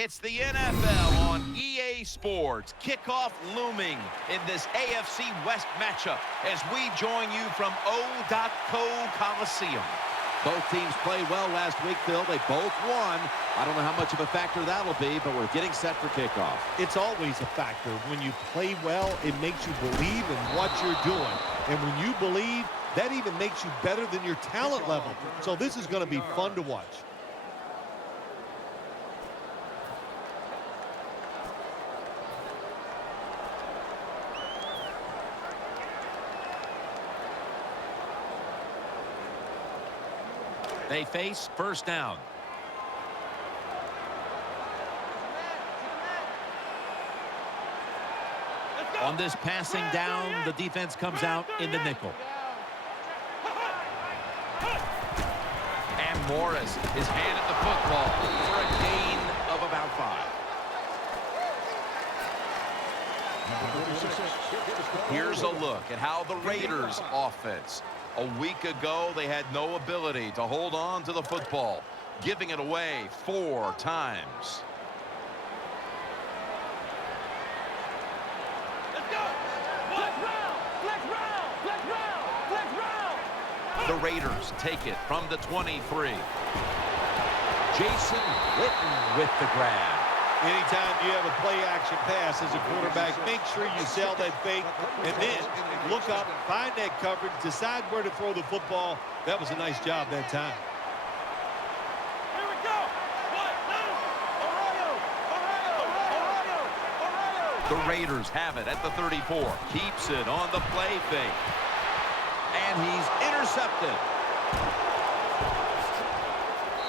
It's the NFL on EA Sports. Kickoff looming in this AFC West matchup as we join you from O.co Coliseum. Both teams played well last week, Phil. They both won. I don't know how much of a factor that'll be, but we're getting set for kickoff. It's always a factor. When you play well, it makes you believe in what you're doing. And when you believe, that even makes you better than your talent level. So this is going to be fun to watch. They face first down. On this passing down, the defense comes out in the nickel. And Morris is handed the football for a gain of about 5. Here's a look at how the Raiders offense. A week ago, they had no ability to hold on to the football, giving it away 4 times. The Raiders take it from the 23. Jason Witten with the grab. Anytime you have a play-action pass as a quarterback, make sure you sell that fake and then look up, find that coverage, decide where to throw the football. That was a nice job that time. Here we go. Ohio. The Raiders have it at the 34. Keeps it on the play fake. And he's intercepted.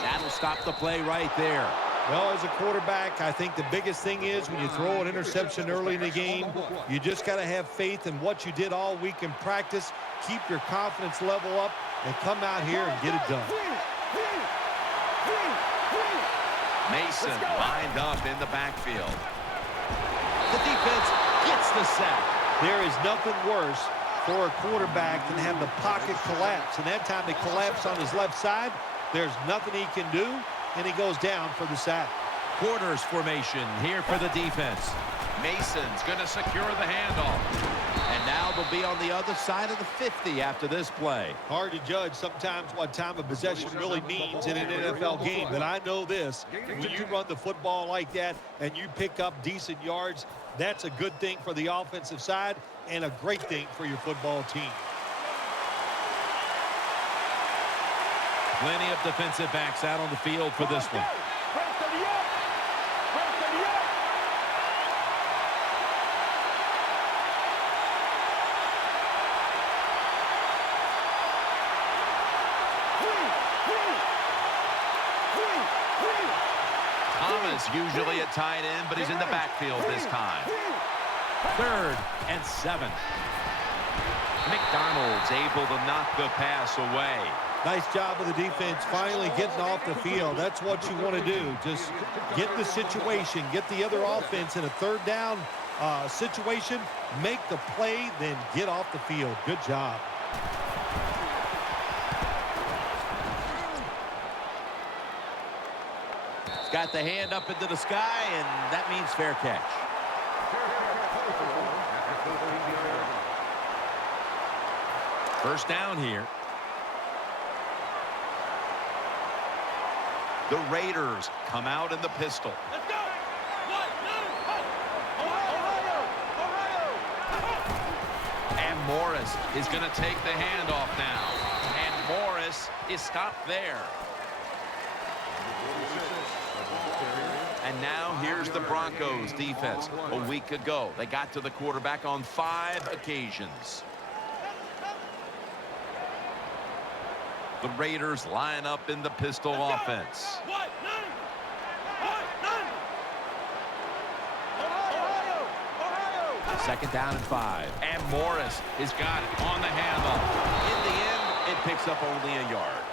That'll stop the play right there. Well, as a quarterback, I think the biggest thing is when you throw an interception early in the game, you just got to have faith in what you did all week in practice, keep your confidence level up, and come out here and get it done. Mason lined up in the backfield. The defense gets the sack. There is nothing worse for a quarterback than have the pocket collapse. And that time they collapse on his left side. There's nothing he can do. And he goes down for the sack. Quarters formation here for the defense. Mason's going to secure the handoff. And now they'll be on the other side of the 50 after this play. Hard to judge sometimes what time of possession really means in an NFL game. But I know this. When you run the football like that and you pick up decent yards, that's a good thing for the offensive side and a great thing for your football team. Plenty of defensive backs out on the field for this one. Thomas usually at tight end, but he's in the backfield this time. 3rd and 7. McDonald's able to knock the pass away. Nice job of the defense finally getting off the field. That's what you want to do. Just get the situation, get the other offense in a 3rd down situation, make the play, then get off the field. Good job. He's got the hand up into the sky, and that means fair catch. First down here. The Raiders come out in the pistol. Let's go. And Morris is going to take the handoff now. And Morris is stopped there. And now here's the Broncos defense. A week ago, they got to the quarterback on 5 occasions. The Raiders line up in the pistol offense. Second down and 5. And Morris has got it on the handoff. In the end, it picks up only a yard.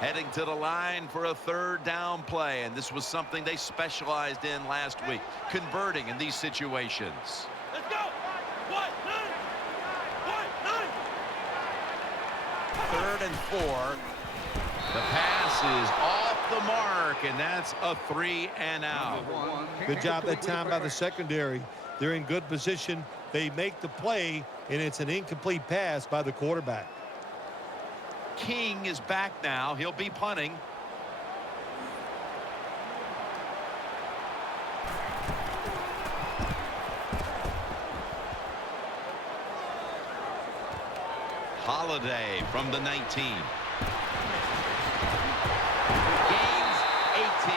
Heading to the line for a third down play, and this was something they specialized in last week, converting in these situations. Let's go. 1, 9. 1, 9. 3rd and 4. The pass is off the mark, and that's a 3 and out. Good job that time by the secondary. They're in good position. They make the play, and it's an incomplete pass by the quarterback. King is back now. He'll be punting. Holiday from the 19. Gains 18.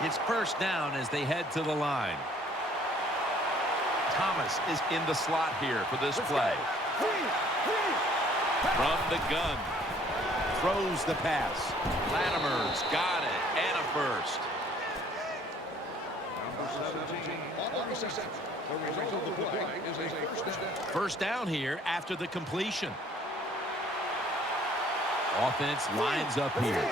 It's first down as they head to the line. Thomas is in the slot here for this play. From the gun. Throws the pass. Latimer's got it. And a first. First down here after the completion. Offense lines up here.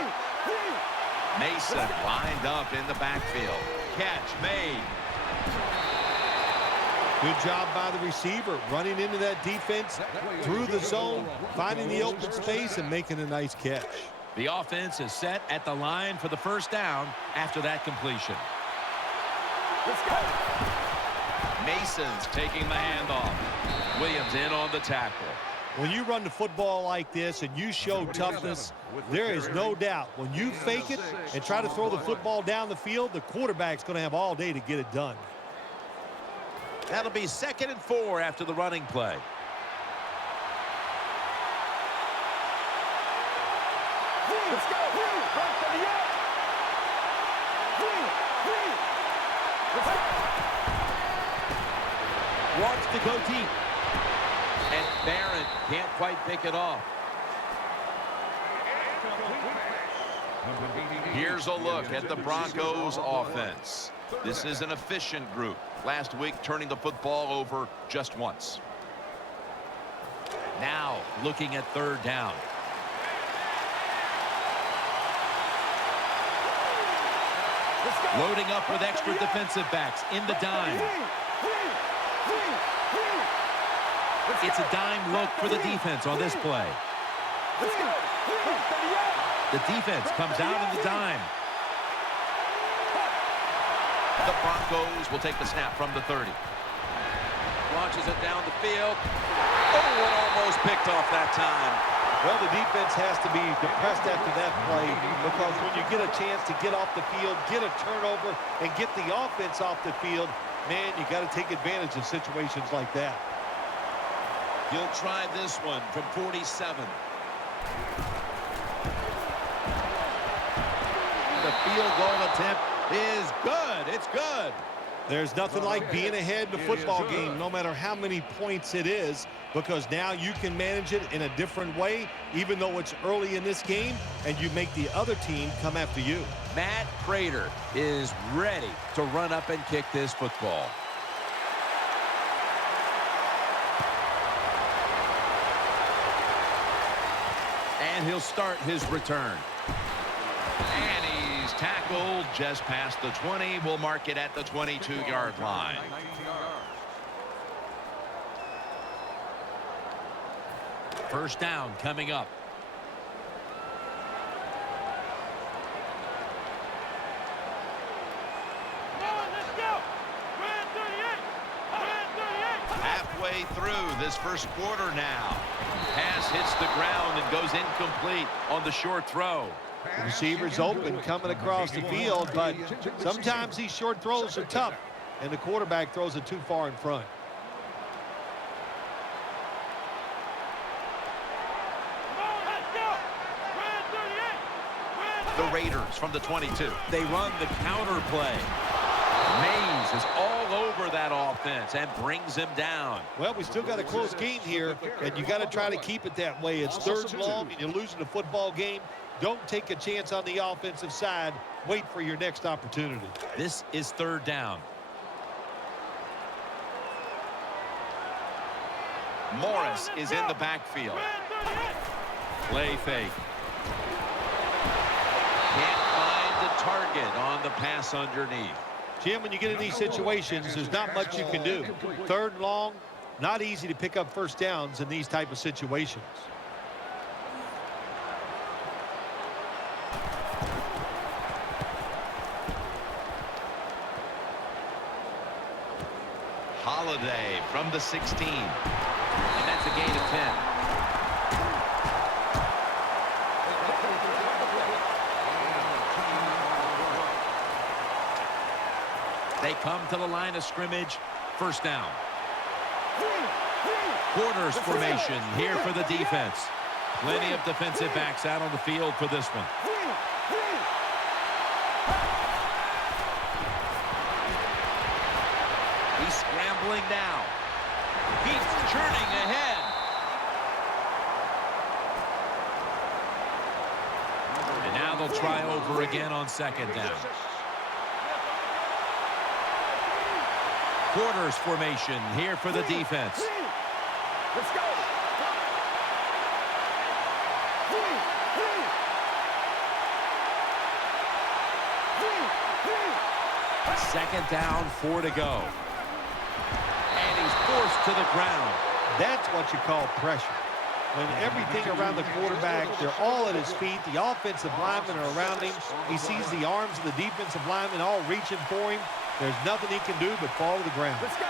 Mason lined up in the backfield. Catch made. Good job by the receiver, running into that defense, through the zone, finding the open space, and making a nice catch. The offense is set at the line for the first down after that completion. Let's go. Mason's taking the handoff. Williams in on the tackle. When you run the football like this and you show toughness, there is no doubt when you fake it and try to throw the football down the field, the quarterback's going to have all day to get it done. That'll be 2nd and 4 after the running play. Let's go. Wants to go deep. And Barrett can't quite pick it off. Here's a look at the Broncos offense. This is an efficient group. Last week turning the football over just once. Now looking at 3rd down. Loading up with extra defensive backs in the dime. It's a dime look for the defense on this play. The defense comes out in the dime. The Broncos will take the snap from the 30. Launches it down the field. Oh, it almost picked off that time. Well, the defense has to be depressed after that play because when you get a chance to get off the field, get a turnover, and get the offense off the field, man, you got to take advantage of situations like that. He'll try this one from 47. The field goal attempt is good. It's good. There's nothing like being ahead in the football game, no matter how many points it is, because now you can manage it in a different way, even though it's early in this game, and you make the other team come after you. Matt Prater is ready to run up and kick this football. And he'll start his return. And he's tackled just past the 20. We'll mark it at the 22-yard line. First down coming up. Halfway through this first quarter now. Pass hits the ground and goes incomplete on the short throw. The receiver's open coming across the field, but sometimes these short throws are tough, and the quarterback throws it too far in front. The Raiders from the 22. They run the counter play. Mays is all over that offense and brings him down. Well, we still got a close game here, and you got to try to keep it that way. It's 3rd and long, and you're losing a football game. Don't take a chance on the offensive side. Wait for your next opportunity. This is 3rd down. Morris is in the backfield. Play fake. Can't find the target on the pass underneath. Jim, when you get in these situations, there's not much you can do. Third and long, not easy to pick up first downs in these type of situations. Holiday from the 16. And that's a gain of 10. They come to the line of scrimmage. First down. Quarters formation here for the defense. Plenty of defensive backs out on the field for this one. He's scrambling now. Keeps churning ahead. And now they'll try over again on second down. Quarters formation here for the defense. Let's go. Second down, 4 to go. And he's forced to the ground. That's what you call pressure. When everything around the quarterback, they're all at his feet. The offensive linemen are around him. He sees the arms of the defensive linemen all reaching for him. There's nothing he can do but fall to the ground. Let's go.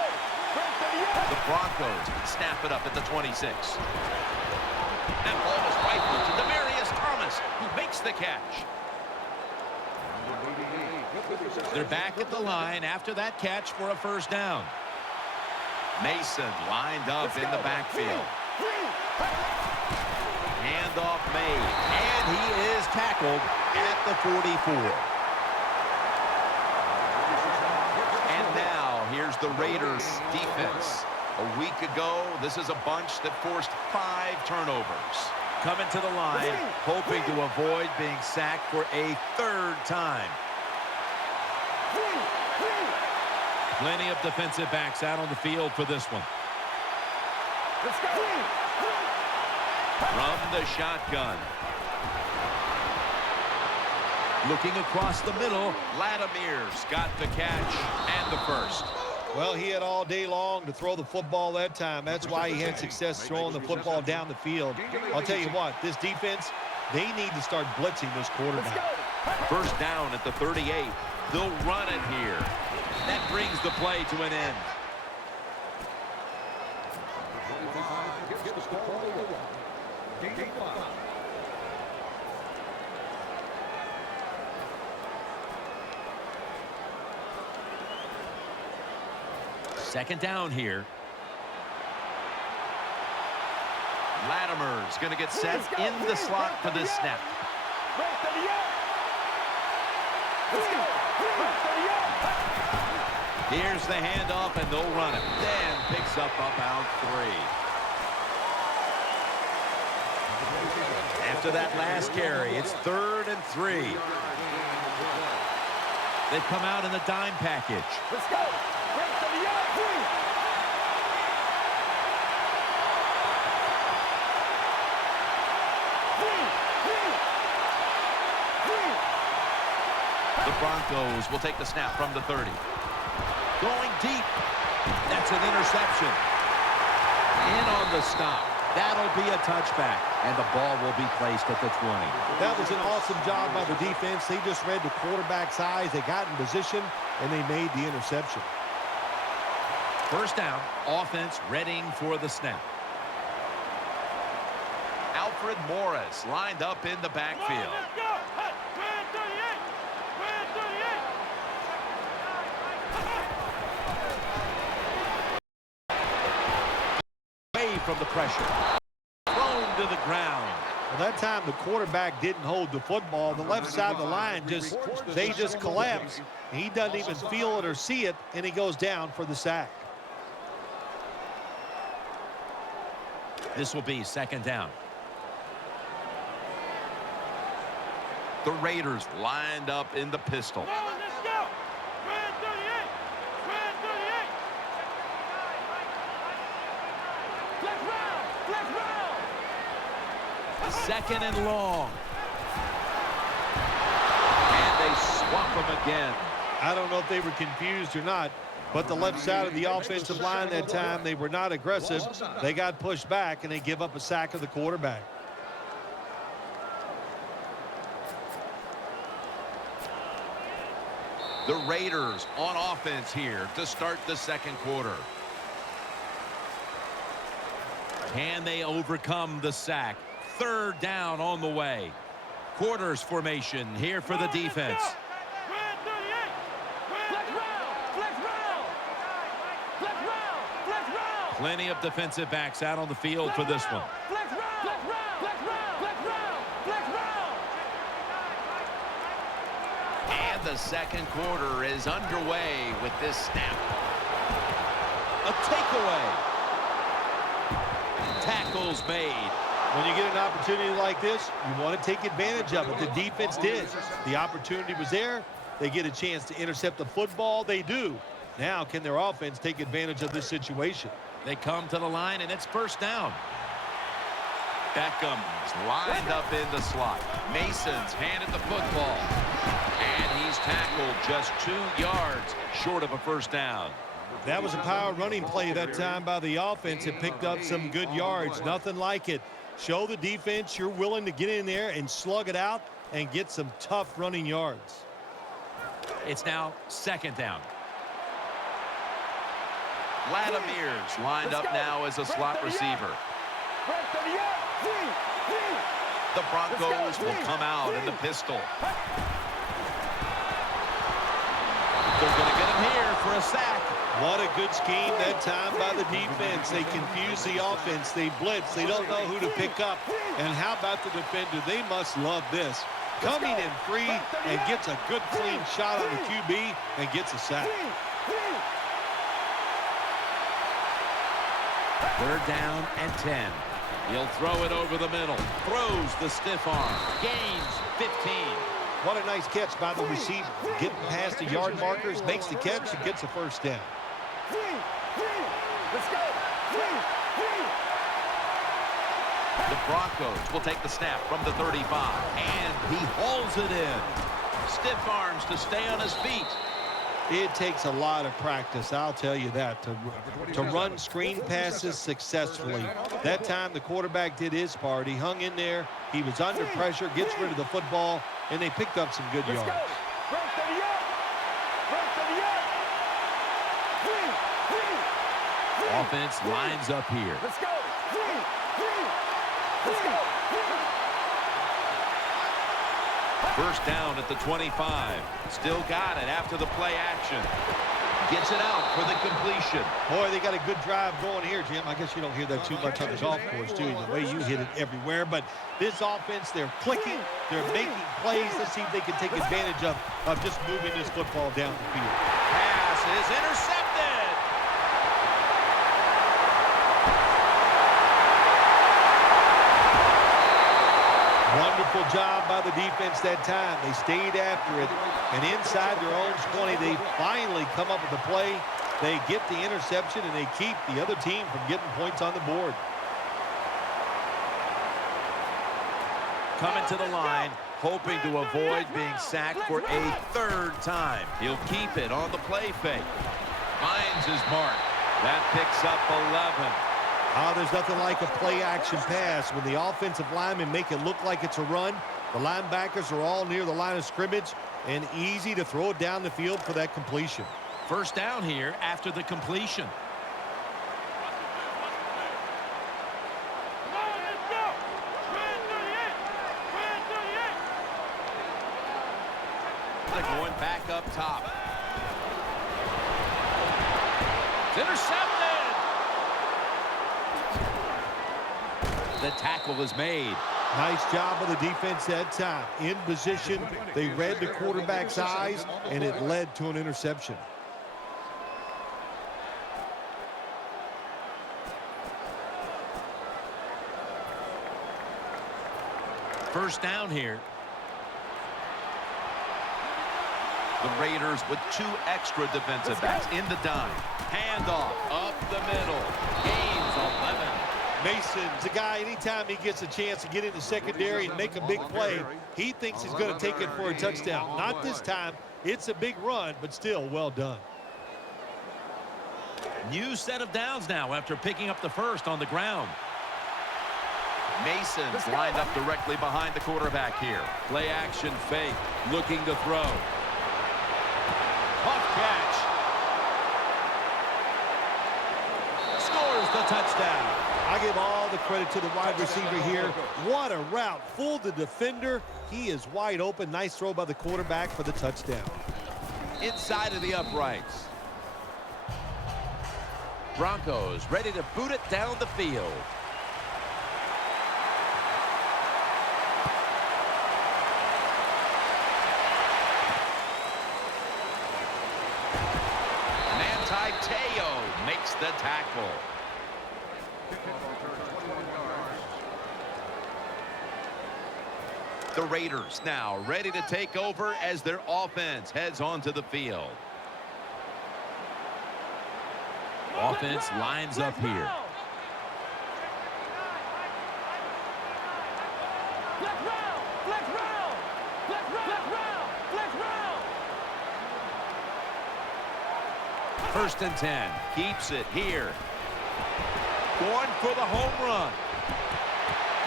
The Broncos snap it up at the 26. That ball was rifled to Demarius Thomas, who makes the catch. They're back at the line after that catch for a first down. Mason lined up in the backfield. Handoff made, and he is tackled at the 44. And now here's the Raiders defense. A week ago, this is a bunch that forced 5 turnovers. Coming to the line, hoping to avoid being sacked for a 3rd time. Plenty of defensive backs out on the field for this one. Let's go. From the shotgun. Looking across the middle, Latimer's got the catch and the first. Well, he had all day long to throw the football that time. That's why he had success throwing the football down the field. I'll tell you what, this defense, they need to start blitzing this quarterback. First down at the 38. They'll run it here. That brings the play to an end. Second down here. Latimer's going to get set in the slot for this snap. Here's the handoff, and they'll run it. Then picks up about 3. After that last carry, it's 3rd and 3. They've come out in the dime package. Let's go. The Broncos will take the snap from the 30. Going deep. That's an interception. In on the stop. That'll be a touchback. And the ball will be placed at the 20. That was an awesome job by the defense. They just read the quarterback's eyes. They got in position, and they made the interception. First down, offense readying for the snap. Alfred Morris lined up in the backfield. Away from the pressure. Thrown to the ground. Well, that time the quarterback didn't hold the football. The left side of the line they just collapse. He doesn't even feel it or see it, and he goes down for the sack. This will be second down. The Raiders lined up in the pistol. Let's go. Red 38. Red 38. Let's ride. Second and long. And they swap them again. I don't know if they were confused or not, but the left side of the offensive line that time, they were not aggressive. They got pushed back, and they give up a sack of the quarterback. The Raiders on offense here to start the second quarter. Can they overcome the sack? Third down on the way. Quarters formation here for the defense. Plenty of defensive backs out on the field for this one. And the second quarter is underway with this snap. A takeaway. Tackles made. When you get an opportunity like this, you want to take advantage of it. The defense did. The opportunity was there. They get a chance to intercept the football. They do. Now, can their offense take advantage of this situation? They come to the line, and it's first down. Beckham's lined up in the slot. Mason's handed the football. And he's tackled just 2 yards short of a first down. That was a power running play that time by the offense. It picked up some good yards. Nothing like it. Show the defense you're willing to get in there and slug it out and get some tough running yards. It's now second down. Latimer's lined up now as a slot receiver. The Broncos will come out in the pistol. They're going to get him here for a sack. What a good scheme that time by the defense. They confuse the offense. They blitz. They don't know who to pick up. And how about the defender? They must love this. Coming in free and gets a good clean shot on the QB and gets a sack. Third down and 10. He'll throw it over the middle. Throws the stiff arm. Gains 15. What a nice catch by the receiver. Getting past the yard markers, makes the catch, and gets a first down. Let's go. The Broncos will take the snap from the 35. And he hauls it in. Stiff arms to stay on his feet. It takes a lot of practice, I'll tell you that, to run screen passes successfully. That time the quarterback did his part. He hung in there. He was under pressure, gets rid of the football, and they picked up some good yards. Offense lines up here. Let's go. Let's go. First down at the 25. Still got it after the play action. Gets it out for the completion. Boy, they got a good drive going here, Jim. I guess you don't hear that too much on the golf course, do you? The way you hit it everywhere. But this offense, they're clicking. They're making plays. Let's see if they can take advantage of just moving this football down the field. Pass is intercepted. Wonderful job by the defense that time. They stayed after it, and inside their own 20, they finally come up with the play. They get the interception, and they keep the other team from getting points on the board. Coming to the line, hoping to avoid being sacked for a third time. He'll keep it on the play fake. Finds his mark. That picks up 11. Oh, there's nothing like a play-action pass. When the offensive linemen make it look like it's a run, the linebackers are all near the line of scrimmage, and easy to throw it down the field for that completion. First down here after the completion. They're going back up top. It's intercepted. The tackle is made. Nice job of the defense that time. In position, they read the quarterback's eyes, and it led to an interception. First down here. The Raiders with 2 extra defensive backs in the dime. Handoff up the middle. Gains 11. Mason's a guy, anytime he gets a chance to get in the secondary and make a big play, he thinks he's going to take it for a touchdown. Not this time. It's a big run, but still well done. New set of downs now after picking up the first on the ground. Mason's lined up directly behind the quarterback here. Play action fake. Looking to throw. Tough catch. Scores the touchdown. I give all the credit to the wide receiver here. What a route. Fooled the defender. He is wide open. Nice throw by the quarterback for the touchdown. Inside of the uprights. Broncos ready to boot it down the field. Teo makes the tackle. The Raiders now ready to take over as their offense heads onto the field. Offense lines up here. First and 10. Keeps it here. Going for the home run.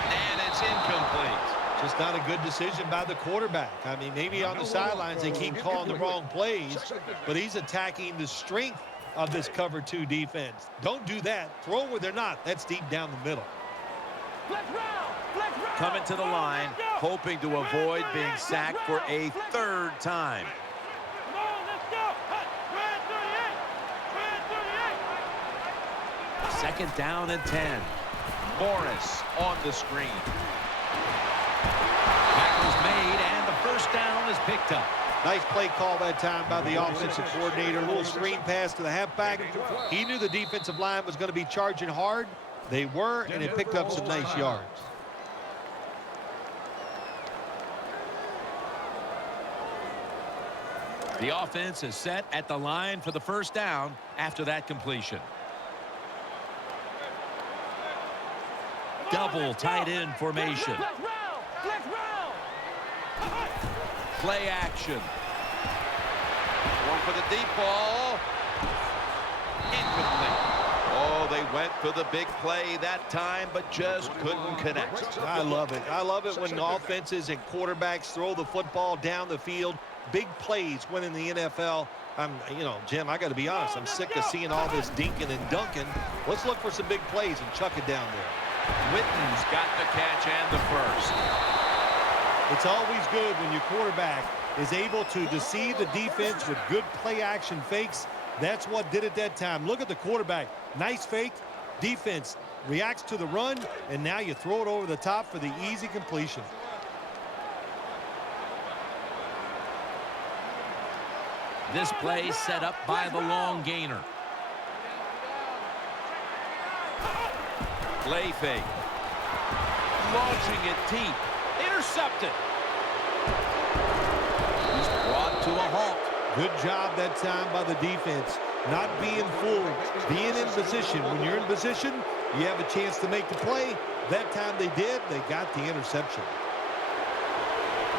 And it's incomplete. Just not a good decision by the quarterback. I mean, maybe on the sidelines they keep calling the wrong plays, but he's attacking the strength of this cover 2 defense. Don't do that. Throw where they're not. That's deep down the middle. Coming to the line, hoping to avoid being sacked for a 3rd time. Second down and 10. Morris on the screen. Tackle's made, and the first down is picked up. Nice play call that time by the offensive coordinator. A little screen pass to the halfback. He knew the defensive line was going to be charging hard. They were, and it picked up some nice yards. The offense is set at the line for the first down after that completion. Double tight end formation. Play action. Going for the deep ball. Incomplete. Oh, they went for the big play that time, but just couldn't connect. I love it. I love it when offenses and quarterbacks throw the football down the field. Big plays win in the NFL. Jim, I got to be honest. I'm sick of seeing all this dinking and dunking. Let's look for some big plays and chuck it down there. Witten's got the catch and the first. It's always good when your quarterback is able to deceive the defense with good play action fakes. That's what did it that time. Look at the quarterback. Nice fake. Defense reacts to the run, and now you throw it over the top for the easy completion. This play set up by the long gainer. Play fake. Launching it deep. Intercepted. He's brought to a halt. Good job that time by the defense. Not being fooled. Being in position. When you're in position, you have a chance to make the play. That time they did. They got the interception.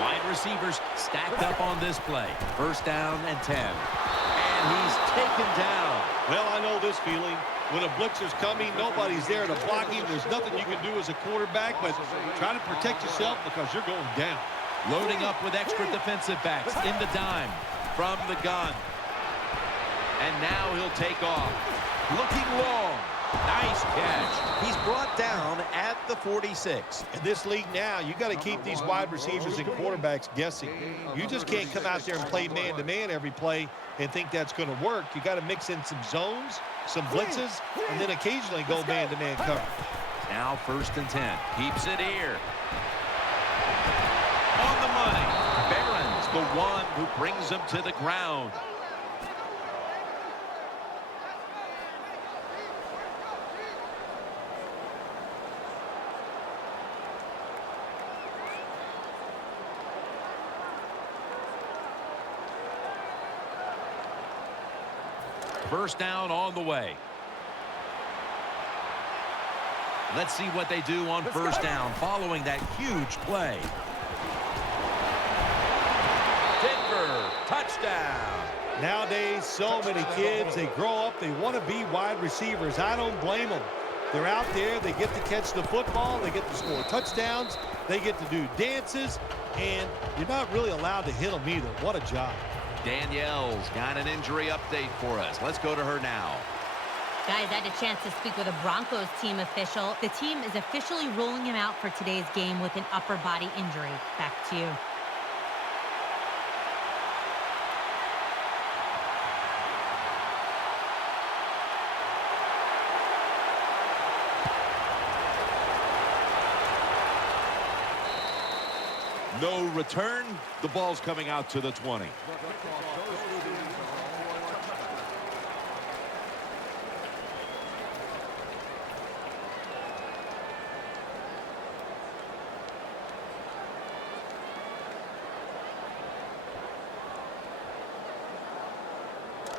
Wide receivers stacked up on this play. First down and 10. And he's taken down. Well, I know this feeling. When a blitzer's coming, nobody's there to block him. There's nothing you can do as a quarterback, but try to protect yourself because you're going down. Loading up with extra defensive backs in the dime from the gun. And now he'll take off. Looking long. Nice catch. He's brought down at the 46. In this league now, you got to keep these wide receivers and quarterbacks guessing. You just can't come out there and play man-to-man every play and think that's going to work. You got to mix in some zones, some blitzes, and then occasionally go man-to-man cover. Now first and 10. Keeps it here. On the money. Barron's the one who brings him to the ground. First down on the way. Let's see what they do on first down following that huge play. Denver, touchdown. Nowadays, so many kids, they grow up, they want to be wide receivers. I don't blame them. They're out there, they get to catch the football, they get to score touchdowns, they get to do dances, and you're not really allowed to hit them either. What a job. Danielle's got an injury update for us. Let's go to her now. Guys, I had a chance to speak with a Broncos team official. The team is officially ruling him out for today's game with an upper body injury. Back to you. No return. The ball's coming out to the 20.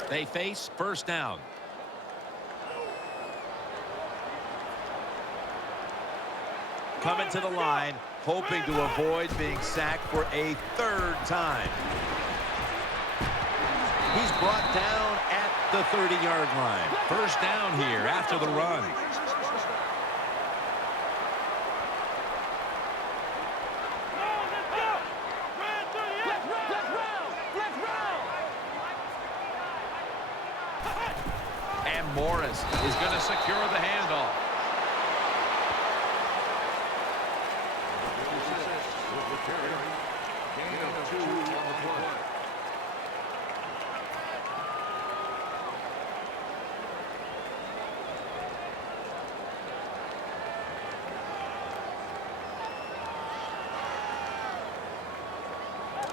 They face first down. Coming to the line, hoping to avoid being sacked for a third time. He's brought down at the 30-yard line. First down here after the run. And Morris is going to secure the handoff.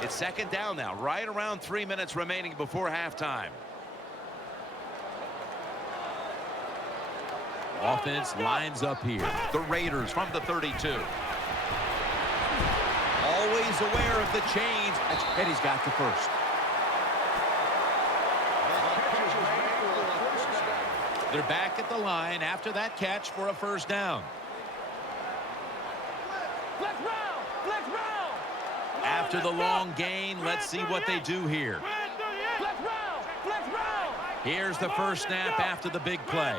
It's second down now, right around 3 minutes remaining before halftime. Offense lines up here. The Raiders from the 32. Always aware of the change, and he's got the first. They're back at the line after that catch for a first down. After the long gain, let's see what they do here. Here's the first snap after the big play.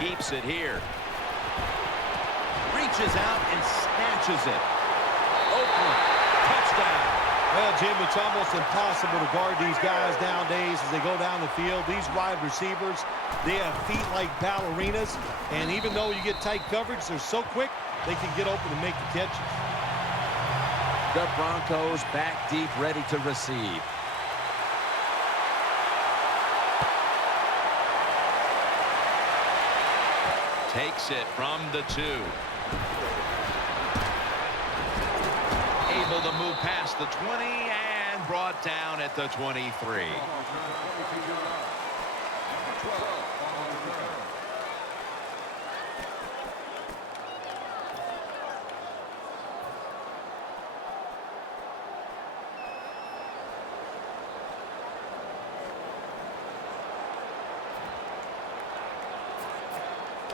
Keeps it here. Reaches out and snatches it. Oakland, touchdown. Well, Jim, it's almost impossible to guard these guys nowadays as they go down the field. These wide receivers, they have feet like ballerinas, and even though you get tight coverage, they're so quick, they can get open and make the catches. The Broncos back deep, ready to receive. Takes it from the 2. Able to move past the 20 and brought down at the 23.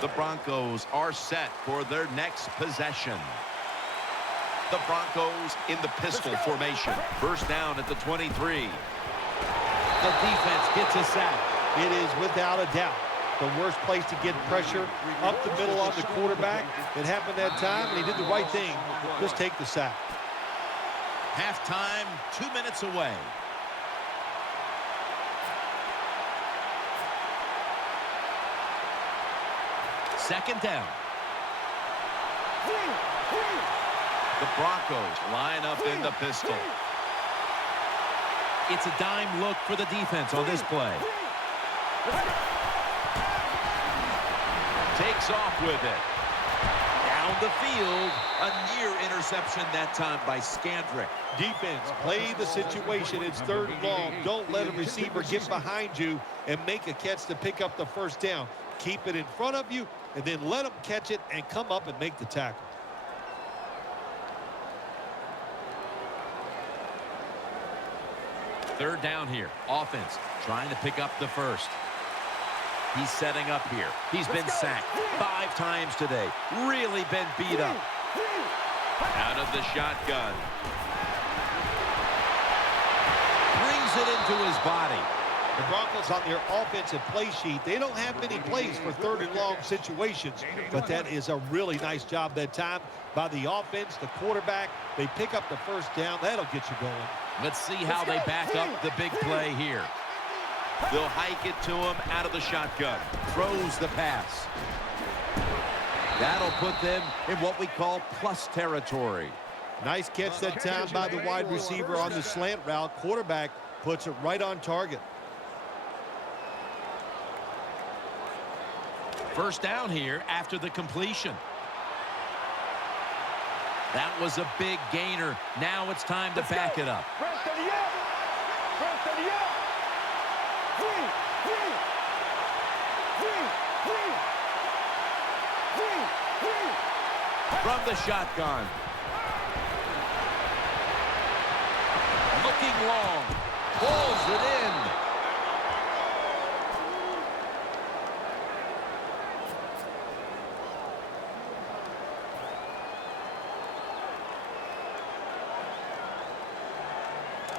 The Broncos are set for their next possession. The Broncos in the pistol formation. First down at the 23. The defense gets a sack. It is without a doubt the worst place to get pressure up the middle on the quarterback. It happened that time, and he did the right thing. Just take the sack. Halftime, 2 minutes away. Second down. The Broncos line up in the pistol. It's a dime look for the defense on this play. Takes off with it. Down the field, a near interception that time by Scandrick. Defense, play the situation. It's third and long. Don't let a receiver get behind you and make a catch to pick up the first down. Keep it in front of you, and then let them catch it and come up and make the tackle. Third down here. Offense trying to pick up the first. He's setting up here. He's been sacked 5 times today. Really been beat up. Out of the shotgun. Brings it into his body. The Broncos on their offensive play sheet, they don't have many plays for 3rd and long situations, but that is a really nice job that time by the offense, the quarterback. They pick up the first down. That'll get you going. Let's see how they back up the big play here. They'll hike it to him out of the shotgun. Throws the pass. That'll put them in what we call plus territory. Nice catch that time by the wide receiver on the slant route. Quarterback puts it right on target. First down here after the completion. That was a big gainer. Now it's time to back it up. From the shotgun. Looking long. Pulls it in.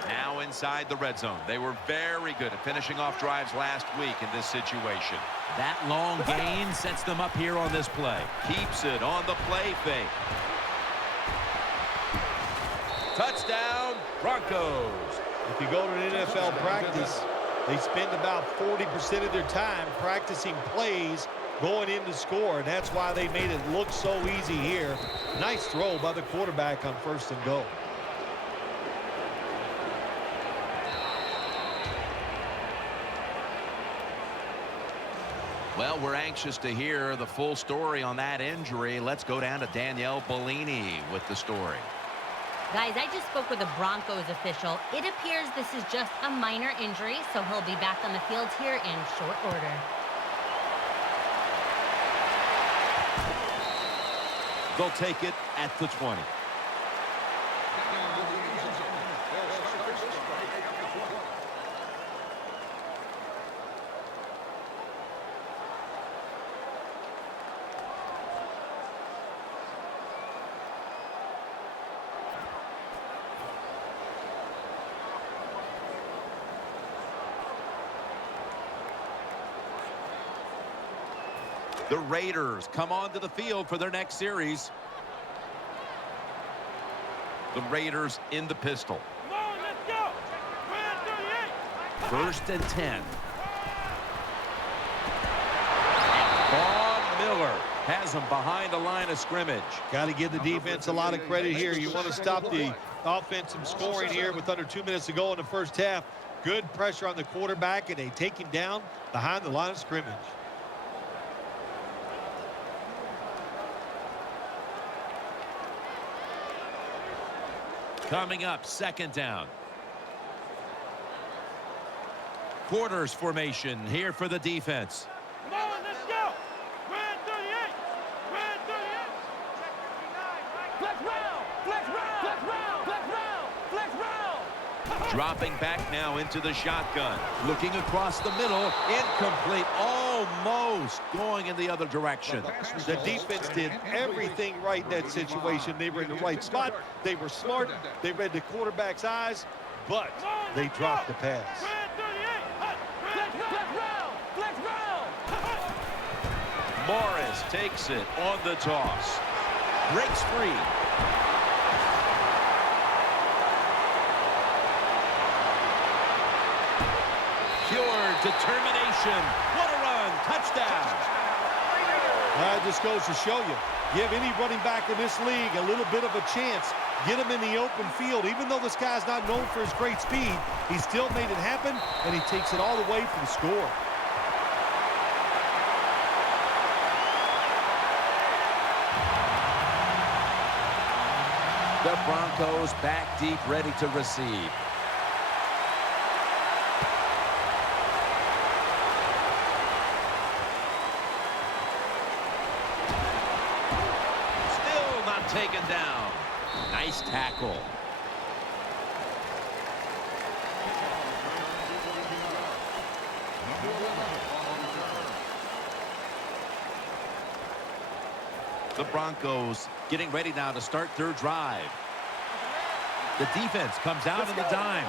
Now inside the red zone. They were very good at finishing off drives last week in this situation. That long gain sets them up here on this play. Keeps it on the play fake. Touchdown, Broncos. If you go to an NFL practice, they spend about 40% of their time practicing plays going in to score, and that's why they made it look so easy here. Nice throw by the quarterback on 1st and goal. Well, we're anxious to hear the full story on that injury. Let's go down to Danielle Bellini with the story. Guys, I just spoke with a Broncos official. It appears this is just a minor injury, so he'll be back on the field here in short order. They'll take it at the 20. The Raiders come onto the field for their next series. The Raiders in the pistol. Come on, let's go. 1st and 10. And Von Miller has them behind the line of scrimmage. Got to give the defense a lot of credit here. You want to stop the offensive scoring here with under 2 minutes to go in the first half. Good pressure on the quarterback, and they take him down behind the line of scrimmage. Coming up, 2nd down. Quarters formation here for the defense. Come on, let's go. Red 38. Red 38. Flex round. Flex round. Flex round. Flex round. Flex round. Dropping back now into the shotgun. Looking across the middle. Incomplete. Almost going in the other direction. The defense did everything right in that situation. They were in the right spot. They were smart. They read the quarterback's eyes, but they dropped the pass. Red 38. Flex round. Flex round. Morris takes it on the toss. Breaks free. Pure determination. What a run. Touchdown. That just goes to show you, give any running back in this league a little bit of a chance. Get him in the open field. Even though this guy's not known for his great speed, he still made it happen, and he takes it all the way for the score. The Broncos back deep, ready to receive. Still not taken down. Nice tackle. The Broncos getting ready now to start their drive. The defense comes out on the dime.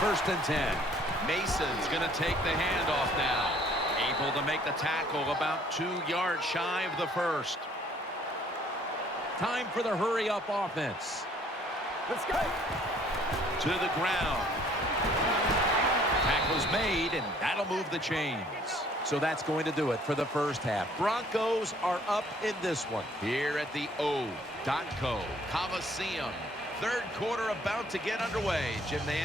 1st and 10. Mason's going to take the handoff now. Able to make the tackle about 2 yards shy of the first. Time for the hurry-up offense. Let's go. To the ground. Tackle's made, and that'll move the chains. So that's going to do it for the first half. Broncos are up in this one. Here at the O.co Coliseum. 3rd quarter about to get underway. Jim Nantz.